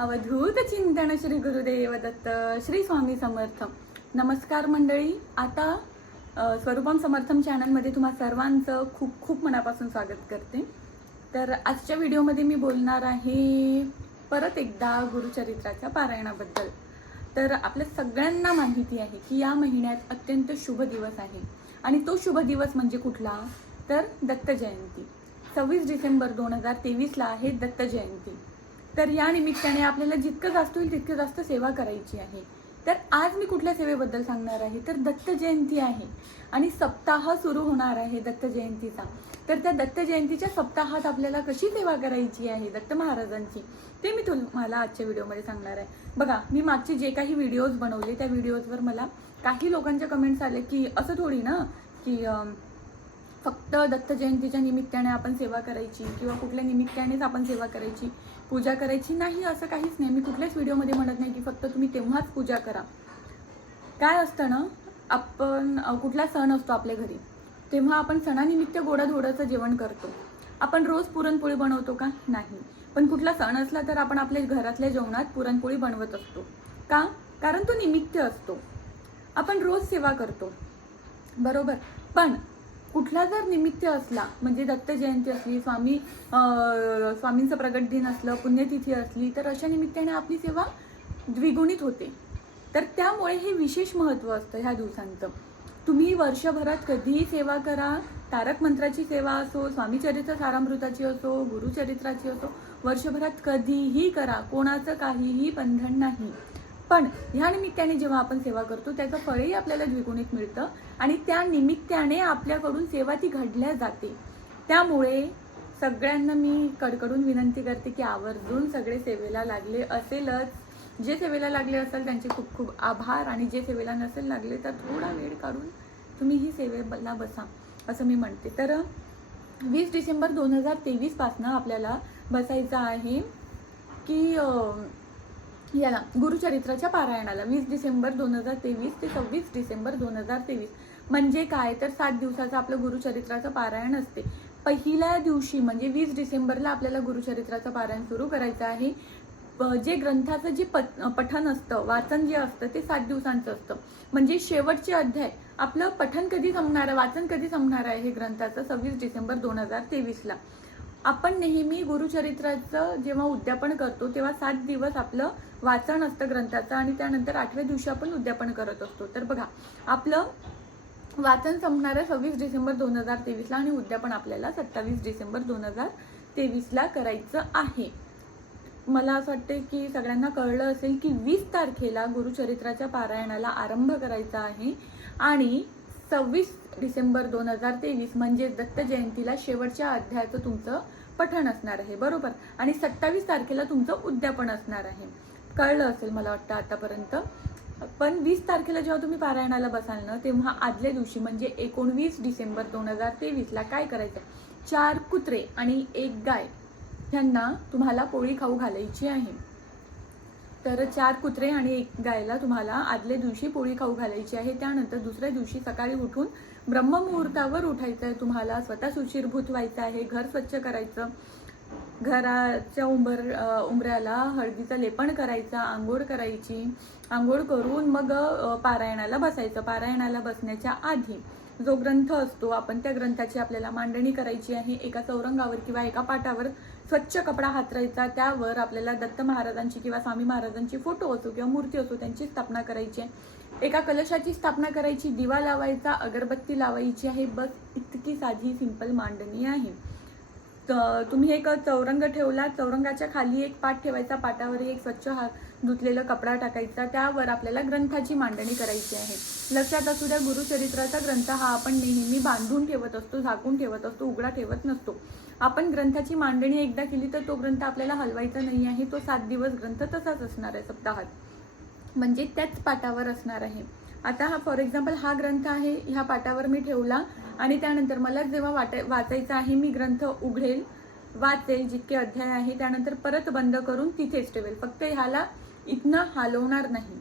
अवधूत चिंतन श्री गुरुदेव दत्त श्री स्वामी समर्थ. नमस्कार मंडळी. आता स्वरूपम समर्थम चॅनलमध्ये तुम्हा सर्वांचं खूप खूप मनापासून स्वागत करते. तर आजच्या व्हिडिओमध्ये मी बोलणार आहे परत एकदा गुरुचरित्राच्या पारायणाबद्दल. तर आपल्या सगळ्यांना माहिती आहे की या महिन्यात अत्यंत शुभ दिवस आहे आणि तो शुभ दिवस म्हणजे कुठला, तर दत्त जयंती. 26 डिसेंबर 2023ला आहे दत्त जयंती. तर या निमित्ताने आपल्याला जितकं जास्त होईल तितकं जास्त सेवा करायची आहे. तर आज मी कुठल्या सेवेबद्दल सांगणार आहे, तर दत्त जयंती आहे आणि सप्ताह सुरू होणार आहे दत्त जयंतीचा. तर त्या दत्त जयंतीच्या सप्ताहात आपल्याला कशी सेवा करायची आहे दत्त महाराजांची, ते मी तुम्हाला आजच्या व्हिडिओमध्ये सांगणार आहे. बघा, मी मागचे जे काही व्हिडिओज बनवले त्या व्हिडिओजवर मला काही लोकांच्या कमेंट्स आले की असं थोडी ना की फक्त दत्त जयंतीच्या निमित्ताने आपण सेवा करायची किंवा कुठल्या निमित्तानेच आपण सेवा करायची, पूजा करायची नाही, असं काहीच नाही. मी कुठल्याच व्हिडिओमध्ये म्हणत नाही की फक्त तुम्ही तेव्हाच पूजा करा. काय असतं ना, आपण कुठला सण असतो आपल्या घरी, तेव्हा आपण सणानिमित्त गोडाधोडाचं जेवण करतो. आपण रोज पुरणपोळी बनवतो का? नाही. पण कुठला सण असला तर आपण आपल्या घरातल्या जेवणात पुरणपोळी बनवत असतो का? कारण तो निमित्त असतो. आपण रोज सेवा करतो, बरोबर. पण कुठला जर निमित्त असला, म्हणजे दत्त जयंती असली, स्वामींचं प्रगट दिन असलं, पुण्यतिथी असली, तर अशा निमित्ताने आपली सेवा द्विगुणित होते. तर त्यामुळे हे विशेष महत्त्व असतं ह्या दिवसांचं. तुम्ही वर्षभरात कधीही सेवा करा, तारक मंत्राची सेवा असो, स्वामीचरित्र सारामृताची असो, गुरुचरित्राची असो, वर्षभरात कधीही करा, कोणाचं काहीही बंधन नाही. पण ह्या निमित्ताने जेव्हा आपण सेवा करतो त्याचं फळही आपल्याला द्विगुणित मिळतं आणि त्या निमित्ताने आपल्याकडून सेवा ती घडल्या जाते. त्यामुळे सगळ्यांना मी कडकडून विनंती करते की आवर्जून सगळे सेवेला लागले असेलच. जे सेवेला लागले असेल त्यांचे खूप खूप आभार, आणि जे सेवेला नसेल लागले तर थोडा वेळ काढून तुम्ही ही सेवेला बसा असं मी म्हणते. तर 20 डिसेंबर 2023 पासून आपल्याला बसायचं आहे की याला गुरुचरित्राच्या पारायणाला. 20 डिसेंबर 2023 ते 26 डिसेंबर 2023 म्हणजे काय, तर 7 दिवसाचं आपलं गुरुचरित्राचं पारायण असते. पहिल्या दिवशी म्हणजे 20 डिसेंबरला आपल्याला गुरुचरित्राचं पारायण सुरू करायचं आहे. जे ग्रंथाचं जे पठण असतं, वाचन जे असतं ते 7 दिवसांचं असतं. म्हणजे शेवटचे अध्याय आपलं पठण कधी संपणार आहे, वाचन कधी संपणार आहे हे ग्रंथाचं 26 डिसेंबर 2023ला. आपण नेहमी गुरुचरित्राचं जेव्हा उद्यापन करतो तेव्हा 7 दिवस आपलं वाचन असतं ग्रंथाचं आणि त्यानंतर 8व्या दिवशी आपण उद्यापन करत असतो. तर बघा, आपलं वाचन संपणार आहे 26 डिसेंबर 2023ला आणि उद्यापन आपल्याला 27 डिसेंबर 2023ला करायचं आहे. मला असं वाटते की सगळ्यांना कळलं असेल की 20 तारखेला गुरुचरित्राच्या पारायणाला आरंभ करायचा आहे आणि 26 डिसेंबर 2023 म्हणजे दत्त जयंतीला शेवटच्या अध्यायाचं तुमचं पठण असणार आहे, बरोबर. आणि 27 तारखेला तुमचं उद्यापन असणार आहे. कळलं असेल मला वाटतं आतापर्यंत. पण 20 तारखेला जेव्हा तुम्ही पारायणाला बसाल ना, तेव्हा आदल्या दिवशी म्हणजे 19 डिसेंबर 2023ला काय करायचं, 4 कुत्रे आणि 1 गाय ह्यांना तुम्हाला पोळी खाऊ घालायची आहे. तर 4 कुत्रे आणि 1 गायला तुम्हाला आदल्या दिवशी पोळी खाऊ घालायची आहे. त्यानंतर दुसऱ्या दिवशी सकाळी उठून ब्रह्ममुहूर्तावर उठायचं आहे तुम्हाला. स्वतः सुशीरभूत व्हायचं आहे, घर स्वच्छ करायचं, घराच्या उंबऱ्याला हळदीचं लेपन करायचं, आंघोळ करायची. आंघोळ करून मग पारायणाला बसायचं. पारायणाला बसण्याच्या आधी जो ग्रंथ असतो आपण त्या ग्रंथाची आपल्याला मांडणी करायची आहे. एका चौरंगावर किंवा एका पाटावर स्वच्छ कपडा हातरायचा, त्यावर आपल्याला दत्त महाराजांची किंवा स्वामी महाराजांची फोटो असो किंवा मूर्ती असो त्यांची स्थापना करायची आहे. एका कलशाची स्थापना करायची, दिवा लावायचा, अगरबत्ती लावायची आहे. बस इतकी साधी सिंपल मांडणी आहे. तुम्ही एक चौरंग ठेवला, चौरंगाच्या खाली एक पाट ठेवायचा, पाटावर एक स्वच्छ धुतलेला कपडा टाकायचा, त्यावर आपल्याला ग्रंथाची मांडणी करायची आहे. लक्षात असू द्या, गुरुचरित्राचा ग्रंथ हा आपण नेहमी बांधून ठेवत असतो, झाकून ठेवत असतो, उघडा ठेवत नसतो. आपण ग्रंथाची मांडणी एकदा केली तर तो ग्रंथ आपल्याला हलवायचा नाही आहे. तो 7 दिवस ग्रंथ तसाच असणार आहे सप्ताहात, म्हणजे त्याच पाटावर असणार आहे. आता हा फॉर एक्झाम्पल हा ग्रंथ आहे, ह्या पाटावर मी ठेवला आणि त्यानंतर मला जेव्हा वाचायचं आहे मी ग्रंथ उघडेल, वाचेल जितके अध्याय आहे, त्यानंतर परत बंद करून तिथेच ठेवेल. फक्त ह्याला इथनं हलवणार नाही.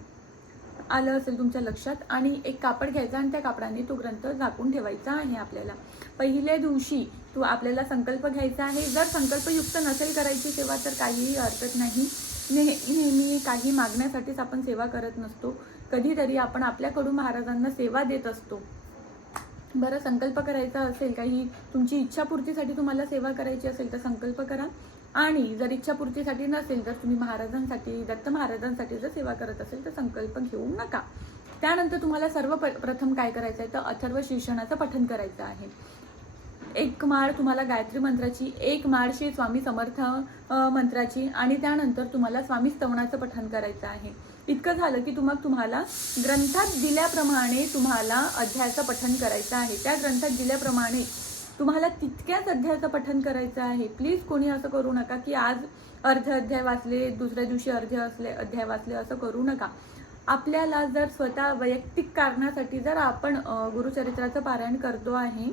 आलं असेल तुमच्या लक्षात. आणि एक कापड घ्यायचा आणि त्या कापडाने तो ग्रंथ झाकून ठेवायचा आहे आपल्याला. पहिल्या दिवशी आपल्याला संकल्प घ्यायचा आहे. जर संकल्पयुक्त नसेल करायची सेवा तर काहीही हरकत नाही. नेहमी काही मागण्यासाठीच आपण सेवा करत नसतो, कधीतरी आपण आपल्याकडून महाराजांना सेवा देत असतो. बरं, संकल्प करायचा असेल, काही तुमची इच्छापूर्तीसाठी तुम्हाला सेवा करायची असेल तर संकल्प करा. आणि जर इच्छापूर्तीसाठी नसेल तर तुम्ही महाराजांसाठी, दत्त महाराजांसाठी जर सेवा करत असेल तर संकल्प घेऊ नका. त्यानंतर तुम्हाला सर्वप्रथम काय करायचं आहे तर अथर्व शीर्षणाचं पठण करायचं आहे. एक माळ तुम्हाला गायत्री मंत्राची, एक माळ श्री स्वामी समर्थ मंत्राची, आणि त्यानंतर तुम्हाला स्वामी स्तवनाचं पठण करायचं आहे. इतकं झालं की तुम्हाला ग्रंथात दिल्याप्रमाणे तुम्हाला अध्यायाचं पठण करायचं आहे. त्या ग्रंथात दिल्याप्रमाणे तुम्हाला तितक्याच अध्यायाचं पठण करायचं आहे. प्लीज कोणी असं करू नका की आज अर्ध अध्याय वाचले, दुसऱ्या दिवशी अध्याय वाचले, असं करू नका. आपल्याला जर स्वतः वैयक्तिक कारणासाठी जर आपण गुरुचरित्राचं पारायण करतो आहे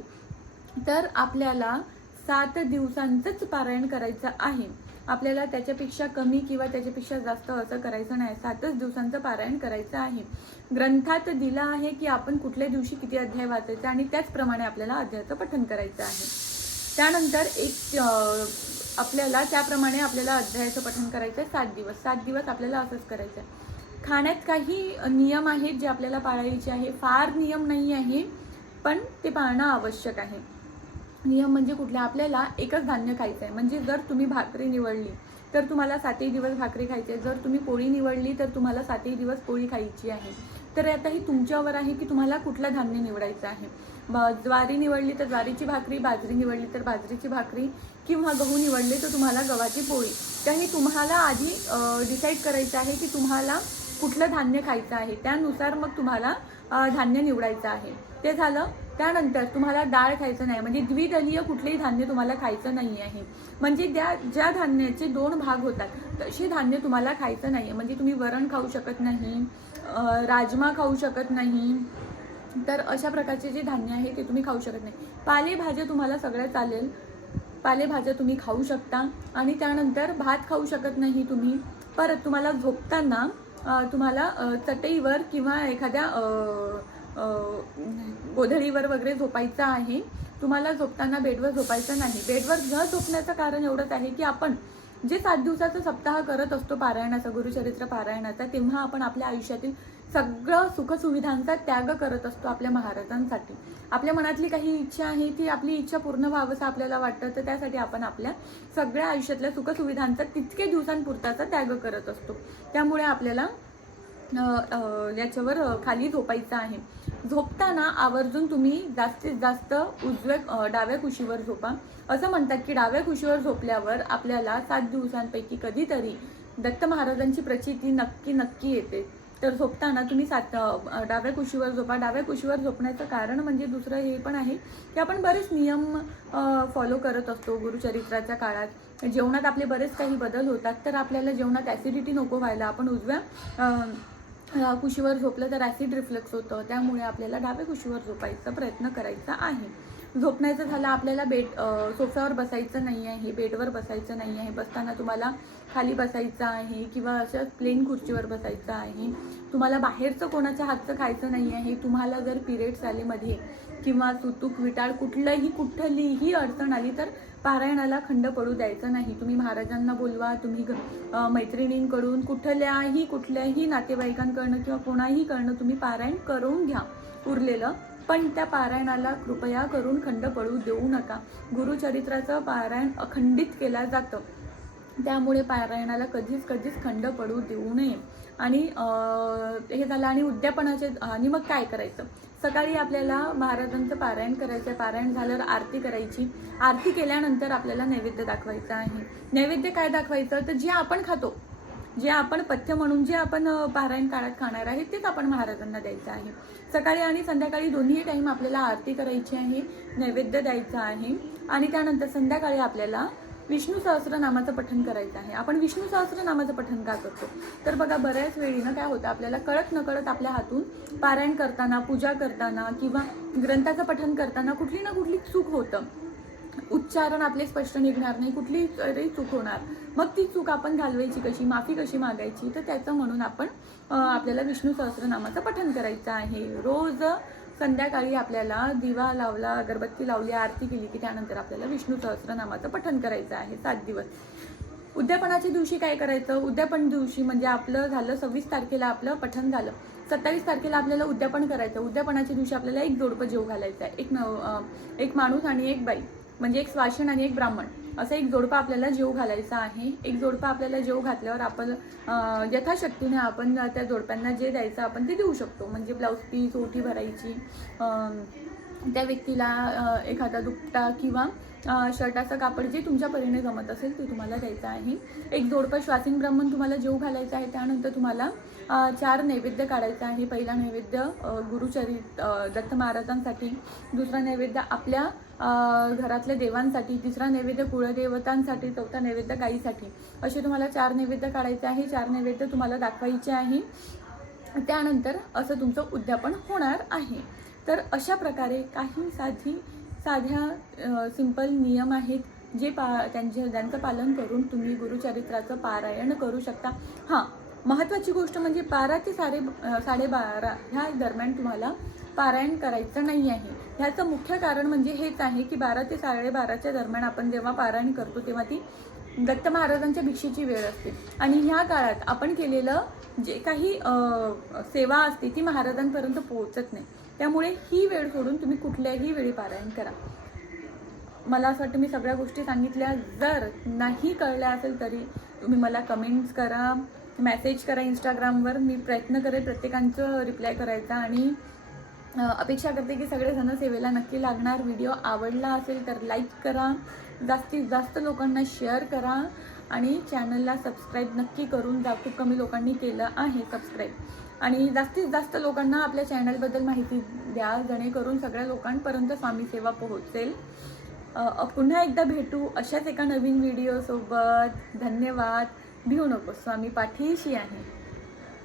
तर आपल्याला 7 दिवसांचंच पारायण करायचं आहे. आपल्याला त्याच्यापेक्षा कमी किंवा त्याच्यापेक्षा जास्त असं करायचं नाही. 7च दिवसांचं पारायण करायचं आहे. ग्रंथात दिलं आहे की आपण कुठल्या दिवशी किती अध्याय वाचायचे आणि त्याचप्रमाणे आपल्याला अध्यायाचं पठण करायचं आहे. त्यानंतर आपल्याला त्याप्रमाणे अध्यायाचं पठण करायचं आहे 7 दिवस. 7 दिवस आपल्याला असंच करायचं आहे. खाण्यात काही नियम आहेत जे आपल्याला पाळायचे आहे. फार नियम नाही आहे, पण ते पाळणं आवश्यक आहे. नियम म्हणजे कुठले? आपल्याला एकच धान्य खायचं आहे. म्हणजे जर तुम्ही भाकरी निवडली तर तुम्हाला 7ही दिवस भाकरी खायची आहे. जर तुम्ही पोळी निवडली तर तुम्हाला 7ही दिवस पोळी खायची आहे. तर आता ही तुमच्यावर आहे की तुम्हाला कुठलं धान्य निवडायचं आहे. ज्वारी निवडली तर ज्वारीची भाकरी, बाजरी निवडली तर बाजरीची भाकरी, किंवा गहू निवडले तर तुम्हाला गव्हाची पोळी. काही तुम्हाला आधी डिसाईड करायचं आहे की तुम्हाला कुठलं धान्य खायचं आहे. त्यानुसार मग तुम्हाला धान्य निवडायचं आहे. ते झालं. त्यानंतर तुम्हाला डाळ खायचं नाही, म्हणजे द्विदलीय कुठलेही धान्य तुम्हाला खायचं नाही आहे. म्हणजे ज्या धान्याचे 2 भाग होतात तसे धान्य तुम्हाला खायचं नाही. म्हणजे तुम्ही वरण खाऊ शकत नाही, राजमा खाऊ शकत नाही. तर अशा प्रकारचे जे धान्य आहे ते तुम्ही खाऊ शकत नाही. पालेभाज्या तुम्हाला सगळ्या चालेल, पालेभाज्या तुम्ही खाऊ शकता. आणि त्यानंतर भात खाऊ शकत नाही तुम्ही. परत तुम्हाला झोपताना तुम्हाला चटईवर किंवा एखाद्या गोधडीवर वगैरे झोपायचं आहे. तुम्हाला झोपताना बेडवर झोपायचं नाही. बेडवर न झोपण्याचं कारण एवढंच आहे की आपण जे 7 दिवसाचा सप्ताह करत असतो पारायणाचा, गुरुचरित्र पारायणाचा, तेव्हा आपण आपल्या आयुष्यातील सगळं सुखसुविधांचा त्याग करत असतो आपल्या महाराजांसाठी. आपल्या मनातली काही इच्छा आहे ती आपली इच्छा पूर्ण व्हावंसं आपल्याला वाटतं, तर त्यासाठी आपण आपल्या सगळ्या आयुष्यातल्या सुखसुविधांचा तितके दिवसांपुरताचा त्याग करत असतो. त्यामुळे आपल्याला याच्यावर खाली झोपायचं आहे. झोपताना आवर्जून तुम्ही जास्तीत जास्त डाव्या कुशीवर झोपा. असं म्हणतात की डाव्या कुशीवर झोपल्यावर आपल्याला 7 दिवसांपैकी कधीतरी दत्त महाराजांची प्रचिती नक्की येते. तर झोपताना तुम्ही डाव्या कुशीवर झोपा. डाव्या कुशीवर झोपण्याचं कारण म्हणजे दुसरं हे पण आहे की आपण बरेच नियम फॉलो करत असतो गुरुचरित्राच्या काळात. जेवणात आपले बरेच काही बदल होतात. तर आपल्याला जेवणात ॲसिडिटी नको व्हायला आपण उजव्या कुशीवर झोपलं तर ॲसिड रिफ्लक्स होतं. त्यामुळे आपल्याला डाव्या कुशीवर झोपायचा प्रयत्न करायचा आहे. झोपण्याचं झालं, आपल्याला सोफ्यावर बसायचं नाही आहे, बेडवर बसायचं नाही आहे. बसताना तुम्हाला खाली बसायचं आहे किंवा अशा प्लेन खुर्चीवर बसायचं आहे. तुम्हाला बाहेरचं कोणाच्या हातचं खायचं नाही आहे. तुम्हाला जर पिरियड्स आले मध्ये किंवा सुतूक विटाळ कुठलीही अडचण आली तर पारायणाला खंड पडू द्यायचं नाही. तुम्ही महाराजांना बोलवा, तुम्ही मैत्रिणींकडून कुठल्याही नातेवाईकांकडनं किंवा कोणाहीकडनं तुम्ही पारायण करून घ्या उरलेलं, पण त्या पारायणाला कृपया करून खंड पडू देऊ नका. गुरुचरित्राचं पारायण अखंडित केलं जातं, त्यामुळे पारायणाला कधीच खंड पडू देऊ नये. आणि हे झालं. आणि उद्यापनाचे आणि मग काय करायचं? सकाळी आपल्याला महाराजांचं पारायण करायचं आहे. पारायण झाल्यावर आरती करायची. आरती केल्यानंतर आपल्याला नैवेद्य दाखवायचं आहे. नैवेद्य काय दाखवायचं? तर जे आपण खातो, जे आपण पथ्य म्हणून जे आपण पारायण काळात खाणार आहे तेच आपण महाराजांना द्यायचं आहे. सकाळी आणि संध्याकाळी दोन्ही टाईम आपल्याला आरती करायची आहे, नैवेद्य द्यायचा आहे. आणि त्यानंतर संध्याकाळी आपल्याला विष्णू सहस्रनामाचं पठण करायचं आहे. आपण विष्णू सहस्रनामाचं पठण का करतो? तर बघा, बऱ्याच वेळी ना काय होतं, आपल्याला कळत नकळत आपल्या हातून पारायण करताना, पूजा करताना किंवा ग्रंथाचं पठण करताना कुठली ना कुठली चूक होतं. उच्चारण आपले स्पष्ट निघणार नाही, कुठली तरी चूक होणार. मग ती चूक आपण घालवायची कशी, माफी कशी मागायची? तर त्याचं म्हणून आपल्याला विष्णू सहस्रनामाचं पठण करायचं आहे. रोज संध्याकाळी आपल्याला दिवा लावला, अगरबत्ती लावली, आरती केली की त्यानंतर आपल्याला विष्णू सहस्रनामाचं पठण करायचं आहे 7 दिवस. उद्यापनाच्या दिवशी काय करायचं, उद्यापन दिवशी म्हणजे आपलं झालं 26 तारखेला आपलं पठण झालं, 27 तारखेला आपल्याला उद्यापन करायचं. उद्यापनाच्या दिवशी आपल्याला एक जोडपं जेव घालायचं आहे. एक माणूस आणि एक बाई म्हणजे एक स्वाशीण आणि एक ब्राह्मण असं एक जोडपं आपल्याला जेव घालायचं आहे. एक जोडपं आपल्याला जेव घातल्यावर आपण यथाशक्तीने आपण त्या जोडप्यांना जे द्यायचं आपण ते देऊ शकतो. म्हणजे ब्लाऊज पीस, ओटी भरायची, त्या व्यक्तीला एखादा दुपटा किंवा शर्टाचं कापड जे तुमच्या परीने जमत असेल ते तुम्हाला द्यायचं आहे. एक जोडपं श्वासीन ब्राह्मण तुम्हाला जेव घालायचं आहे. त्यानंतर तुम्हाला 4 नैवेद्य काढायचा आहे. पहिला नैवेद्य गुरुचरित दत्त महाराजांसाठी, दुसरा नैवेद्य आपल्या घरातल्या देवांसाठी, तिसरा नैवेद्य कुळदेवतांसाठी, चौथा नैवेद्य गाईसाठी, असे तुम्हाला 4 नैवेद्य काढायचे आहे. 4 नैवेद्य तुम्हाला दाखवायचे आहे. त्यानंतर असं तुमचं उद्यापन होणार आहे. तर अशा प्रकारे काही साध्या सिंपल नियम आहेत जे ज्यांचं पालन करून तुम्ही गुरुचरित्राचं पारायण करू शकता. हां, महत्त्वाची गोष्ट म्हणजे 12 ते 12:30 ह्या दरम्यान तुम्हाला पारायण करायचं नाही आहे. ह्याचं मुख्य कारण म्हणजे हेच आहे की 12 ते 12:30च्या दरम्यान आपण जेव्हा पारायण करतो तेव्हा ती दत्त महाराजांच्या भिक्षेची वेळ असते आणि ह्या काळात आपण केलेलं जे काही सेवा असते ती महाराजांपर्यंत पोहोचत नाही. त्यामुळे ही वेळ सोडून तुम्ही कुठल्याही वेळी पारायण करा. मला असं वाटतं मी सगळ्या गोष्टी सांगितल्या. जर नाही कळल्या असेल तरी तुम्ही मला कमेंट्स करा, मेसेज करा इंस्टाग्रामवर. मी प्रयत्न करेन प्रत्येकांचं रिप्लाय करायचा आणि अपेक्षा करते की सगळेजण सेवेला नक्की लागणार. व्हिडिओ आवडला असेल तर लाईक करा, जास्तीत जास्त लोकांना शेअर करा आणि चॅनलला सबस्क्राईब नक्की करून जा. खूप कमी लोकांनी केलं आहे सबस्क्राईब. आणि जास्तीत जास्त लोकांना आपल्या चॅनलबद्दल माहिती द्या जेणेकरून सगळ्या लोकांपर्यंत स्वामी सेवा पोहोचेल. पुन्हा एकदा भेटू अशाच एका नवीन व्हिडिओसोबत. धन्यवाद. भिवू नको, स्वामी पाठीशी आहे.